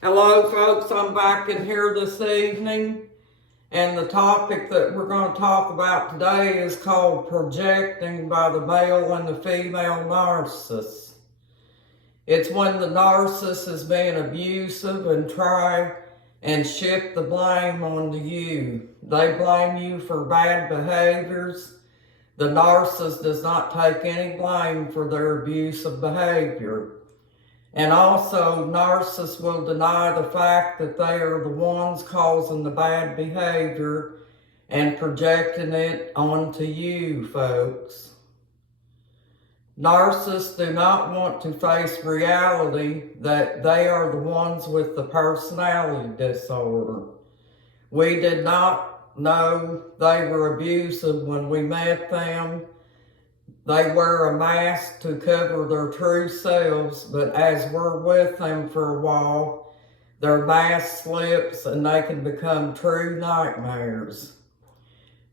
Hello folks, I'm back in here this evening, and the topic that we're going to talk about today is called projecting by the male and the female narcissist. It's when the narcissist is being abusive and try and shift the blame onto you. They blame you for bad behaviors. The narcissist does not take any blame for their abusive behavior. And also, narcissists will deny the fact that they are the ones causing the bad behavior and projecting it onto you, folks. Narcissists do not want to face reality that they are the ones with the personality disorder. We did not know they were abusive when we met them. They wear a mask to cover their true selves, but as we're with them for a while, their mask slips and they can become true nightmares.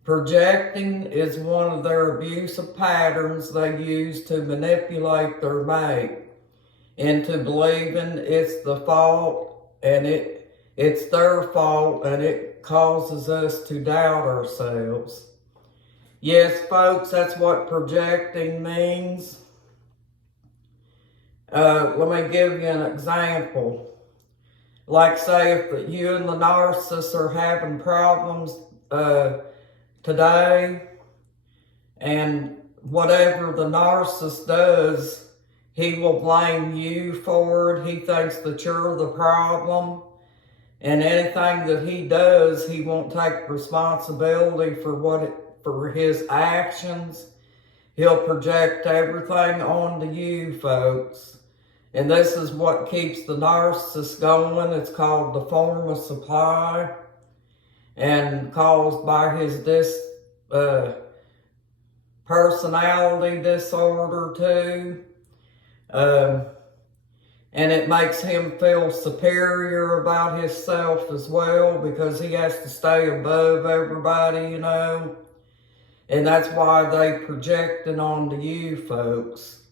Projecting is one of their abusive patterns they use to manipulate their mate into believing it's the fault and it's their fault, and it causes us to doubt ourselves. Yes, folks, that's what projecting means. Let me give you an example. Like, say, if you and the narcissist are having problems today, and whatever the narcissist does, he will blame you for it. He thinks that you're the problem. And anything that he does, he won't take responsibility for his actions. He'll project everything onto you, folks. And this is what keeps the narcissist going. It's called the form of supply, and caused by his personality disorder too. And it makes him feel superior about himself as well, because he has to stay above everybody, you know. And that's why they project it onto you, folks.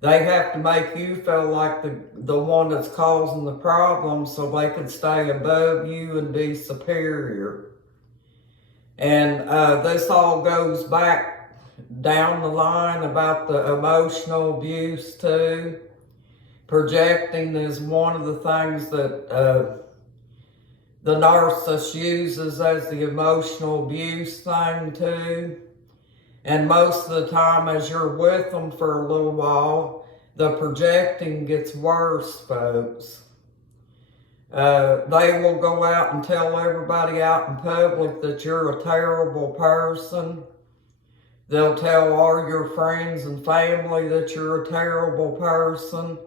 They have to make you feel like the one that's causing the problem so they can stay above you and be superior. And this all goes back down the line about the emotional abuse too. Projecting is one of the things that the narcissist uses as the emotional abuse thing too. And most of the time, as you're with them for a little while, the projecting gets worse, folks. They will go out and tell everybody out in public that you're a terrible person. They'll tell all your friends and family that you're a terrible person.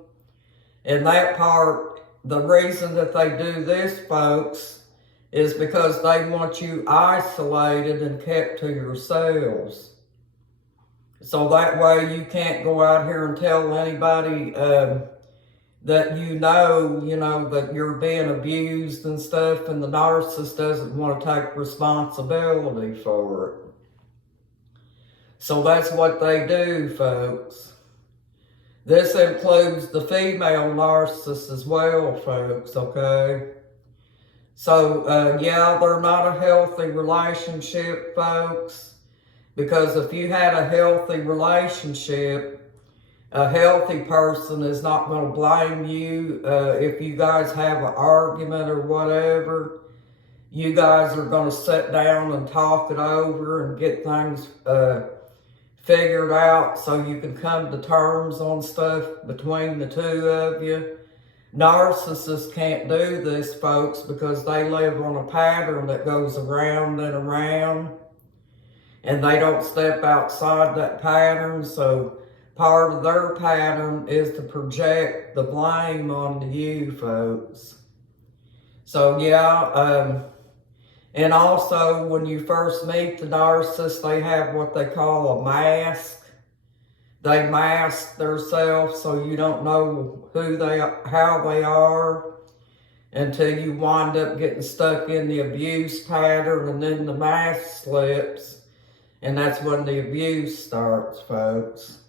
And that part, the reason that they do this, folks, is because they want you isolated and kept to yourselves. So that way you can't go out here and tell anybody that you know that you're being abused and stuff, and the narcissist doesn't want to take responsibility for it. So that's what they do, folks. This includes the female narcissist as well, folks, okay? So, yeah, they're not a healthy relationship, folks, because if you had a healthy relationship, a healthy person is not going to blame you if you guys have an argument or whatever. You guys are going to sit down and talk it over and get things figured out so you can come to terms on stuff between the two of you. Narcissists can't do this, folks, because they live on a pattern that goes around and around, and they don't step outside that pattern. So part of their pattern is to project the blame onto you, folks. So yeah, and also, when you first meet the narcissist, they have what they call a mask. They mask themselves so you don't know how they are, until you wind up getting stuck in the abuse pattern, and then the mask slips, and that's when the abuse starts, folks.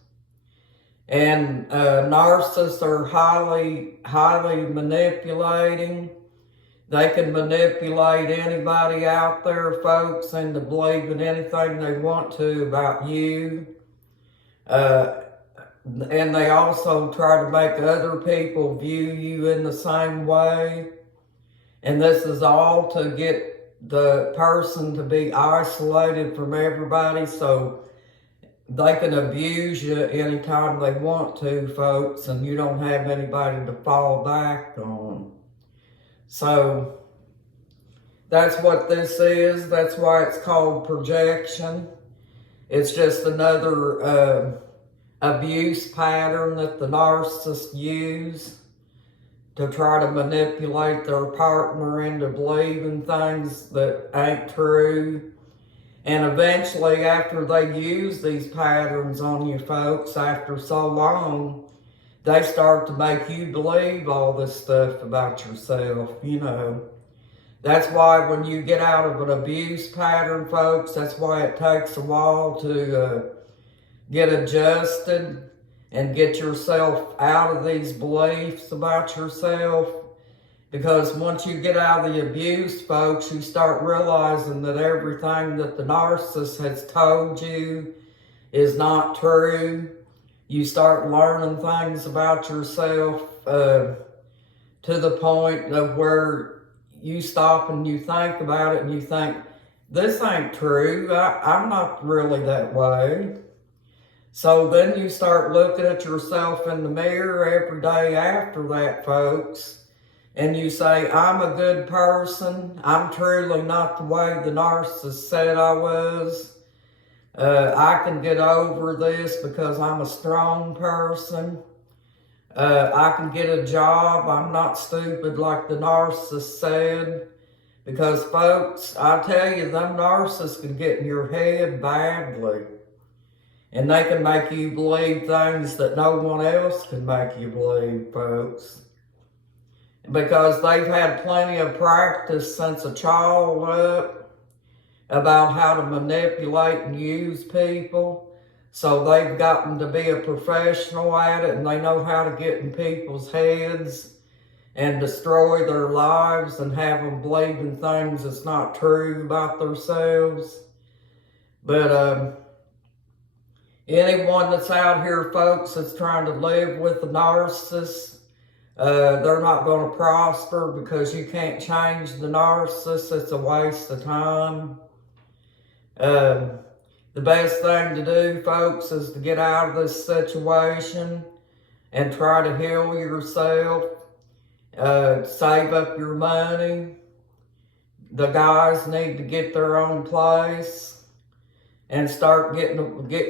And narcissists are highly manipulating. They can manipulate anybody out there, folks, into believing anything they want to about you. And they also try to make other people view you in the same way. And this is all to get the person to be isolated from everybody so they can abuse you anytime they want to, folks, and you don't have anybody to fall back on. So that's what this is. That's why it's called projection. It's just another abuse pattern that the narcissists use to try to manipulate their partner into believing things that ain't true. And eventually, after they use these patterns on you folks, after so long, they start to make you believe all this stuff about yourself, you know. That's why when you get out of an abuse pattern, folks, that's why it takes a while to get adjusted and get yourself out of these beliefs about yourself. Because once you get out of the abuse, folks, you start realizing that everything that the narcissist has told you is not true. You start learning things about yourself to the point of where you stop and you think about it and you think, this ain't true. I'm not really that way. So then you start looking at yourself in the mirror every day after that, folks. And you say, I'm a good person. I'm truly not the way the narcissist said I was. I can get over this because I'm a strong person. I can get a job. I'm not stupid like the narcissist said. Because, folks, I tell you, them narcissists can get in your head badly. And they can make you believe things that no one else can make you believe, folks. Because they've had plenty of practice since a child up about how to manipulate and use people. So they've gotten to be a professional at it, and they know how to get in people's heads and destroy their lives and have them believing things that's not true about themselves. But anyone that's out here, folks, that's trying to live with a narcissist, they're not going to prosper because you can't change the narcissist. It's a waste of time. The best thing to do, folks, is to get out of this situation and try to heal yourself. Save up your money. The guys need to get their own place and start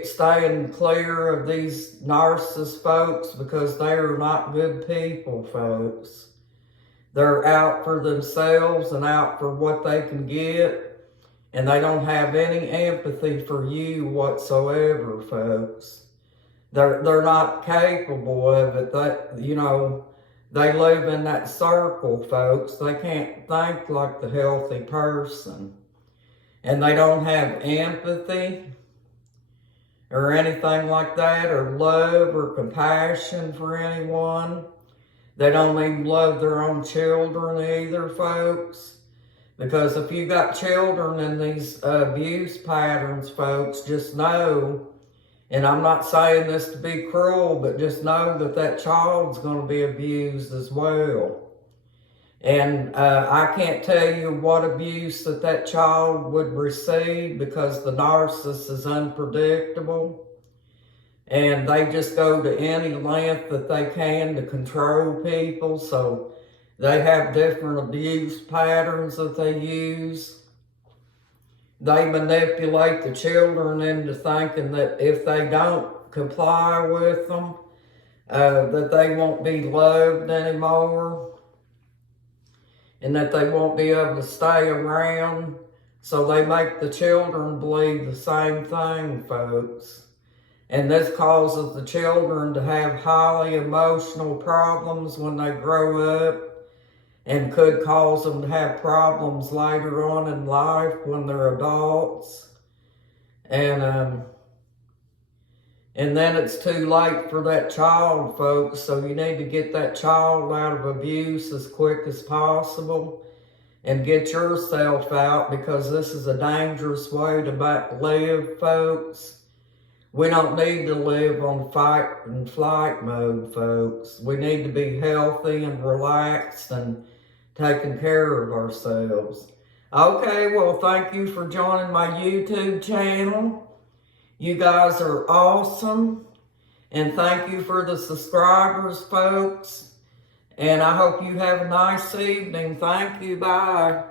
staying clear of these narcissist folks, because they are not good people, folks. They're out for themselves and out for what they can get, and they don't have any empathy for you whatsoever, folks. They're not capable of it. They live in that circle, folks. They can't think like the healthy person. And they don't have empathy or anything like that, or love or compassion for anyone. They don't even love their own children either, folks. Because if you got children in these abuse patterns, folks, just know, and I'm not saying this to be cruel, but just know that that child's going to be abused as well. And I can't tell you what abuse that child would receive, because the narcissist is unpredictable. And they just go to any length that they can to control people. So they have different abuse patterns that they use. They manipulate the children into thinking that if they don't comply with them, that they won't be loved anymore, and that they won't be able to stay around. So they make the children believe the same thing, folks. And this causes the children to have highly emotional problems when they grow up, and could cause them to have problems later on in life when they're adults. And And then it's too late for that child, folks. So you need to get that child out of abuse as quick as possible and get yourself out, because this is a dangerous way to live, folks. We don't need to live on fight and flight mode, folks. We need to be healthy and relaxed and taking care of ourselves. Okay, well, thank you for joining my YouTube channel. You guys are awesome. And thank you for the subscribers, folks. And I hope you have a nice evening. Thank you. Bye.